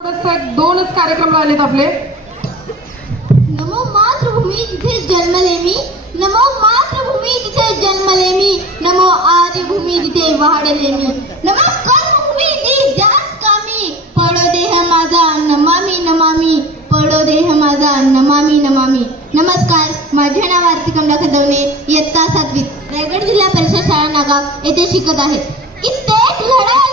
दोनच कार्यक्रम राहिलेत आपले. नमो मातृभूमी जिथे जन्मले मी नमो मातृभूमी जिथे जन्मले मी नमो आदिभूमी जिथे वाढले मी नमो कर्मभूमी जी ज्याच कामी. पडो देह माझा नमामी नमामी. पडो देह माझा नमामी नमामी. नमस्कार माझे नाव आरती कमला खदवणे. इयत्ता सातवीत. रायगड जिल्हा परिषद शाळा नागाव येथे शिकत आहे. कित्येक लढा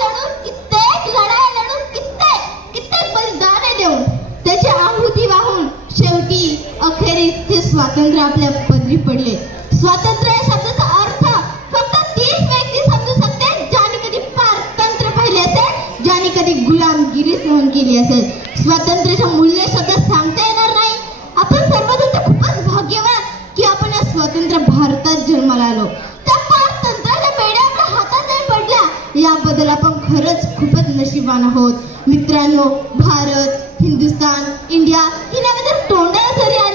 स्वातंत्र्य आपल्या पदरी पडले. स्वातंत्र्य या शब्दाचा अर्थ फक्त तीच व्यक्ती समजू शकते ज्याने कधी पारतंत्र पाहिले असेल ज्याने कधी गुलामगिरी सहन केली असेल. स्वातंत्र्याच्या मूल्य शब्द सांगता येणार नाही. आपण सर्वजण तर खूपच भाग्यवान की आपण या स्वतंत्र भारतात जन्माला आलो. त्या पारतंत्र्याच्या बेड्या आपल्या हातात नाही पडल्या. याबद्दल आपण खरंच खूपच नशिबान आहोत. मित्रांनो भारत हिंदुस्तान इंडिया ही नावे तर तोंडाला जरी आली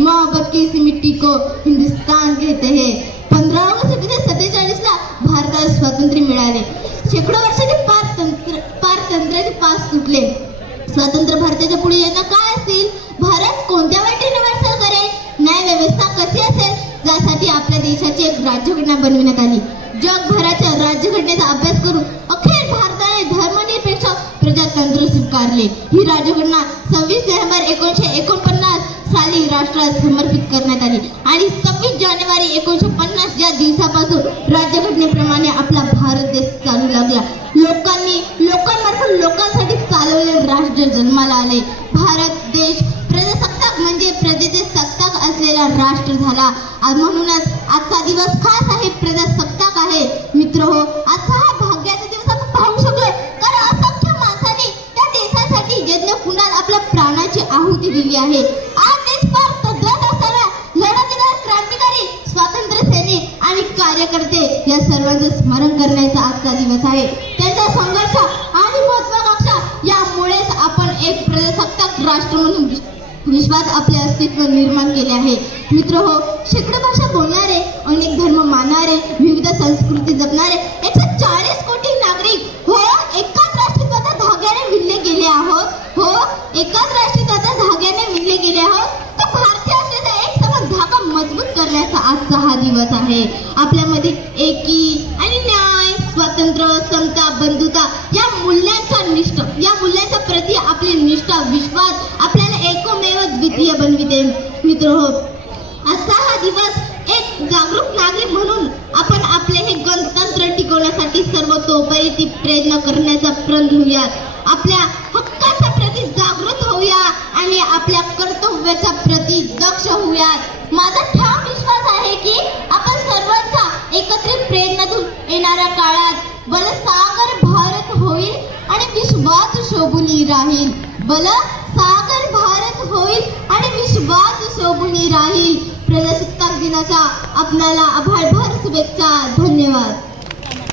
मोहब्बत की इसी मिट्टी को हिंदुस्तान कहते हैं। पंधरा ऑगस्ट सत्तेचाळीस सत्तेचाळीसला भारताला स्वातंत्र्य मिळाले. शेकडो वर्षाचे पारतंत्र पारतंत्र्याचे पास तुटले. स्वतंत्र भारताच्या पुढे यांना काय असतील भारत कोणत्या वाटेने वाटचाल करेल? न्याय व्यवस्था कशी असेल? ज्यासाठी आपल्या देशाची एक राज्यघटना बनविण्यात आली. जगभराच्या राज्यघटनेचा अभ्यास करून अखेर भारताने धर्मनिरपेक्ष प्रजातंत्र स्वीकारले. ही राज्यघटना सव्वीस नोव्हेंबर एकोणीसशे एकोणपन्नास साली राष्ट्रास समर्पित करण्यात आली. आणि सव्वीस जानेवारी एकोणीसशे पन्नास या दिवसापासून राज्यघटनेप्रमाणे आपला भारत देश चालू लागला. लोकांनी लोकांमार्फत लोकांसाठी चालवले राष्ट्र जन्माला आले. भारत देश प्रजासत्ताक म्हणजे प्रजेचे सत्ताक असलेला राष्ट्र झाला. म्हणूनच आजचा दिवस खास आहे प्रजासत्ताक आहे. मित्र हो आजचा हा भाग्याचा दिवस आपण पाहू शकलो कारण असंख्य माणसाने त्या देशासाठी यज्ञ कुणाल आपल्या प्राणाची आहुती दिली आहे कार्यकर्ते या सर्वांचं स्मरण करण्याचा आजचा दिवस आहे. त्यांचा संघर्ष आणि महत्वाकांक्षा यामुळेच आपण एक प्रजासत्ताक राष्ट्र म्हणून विश्वास आपले अस्तित्व निर्माण केले आहे. मित्र हो शेकडो भाषा बोलणारे अनेक धर्म मानणारे विविध संस्कृती जपणारे आजचा हा दिवस आहे. आपल्यामध्ये एकी आणि न्याय स्वातंत्र्य समता बंधुता या मूल्यांच्या निष्ठा या मूल्यांच्या प्रती आपली निष्ठा विश्वास आपल्याला एकमेव द्वितीय बनविते. मित्र हो आजचा हा दिवस एक जागरूक नागरिक म्हणून आपण आपले हे गणतंत्र टिकवण्यासाठी सर्वतोपरी प्रयत्न करण्याचा प्रण घेऊया. आपल्या हक्काच्या प्रती जागृत होऊया आणि आपल्या कर्तव्याच्या प्रती दक्ष होऊयात माझा ठाव येणाऱ्या काळात बलसागर भारत होईल आणि विश्वात शोभुनी राहील. बल सागर भारत होईल आणि विश्वात शोभुनी राहील. प्रजासत्ताक दिनाच्या आपल्याला आभारभर शुभेच्छा. धन्यवाद.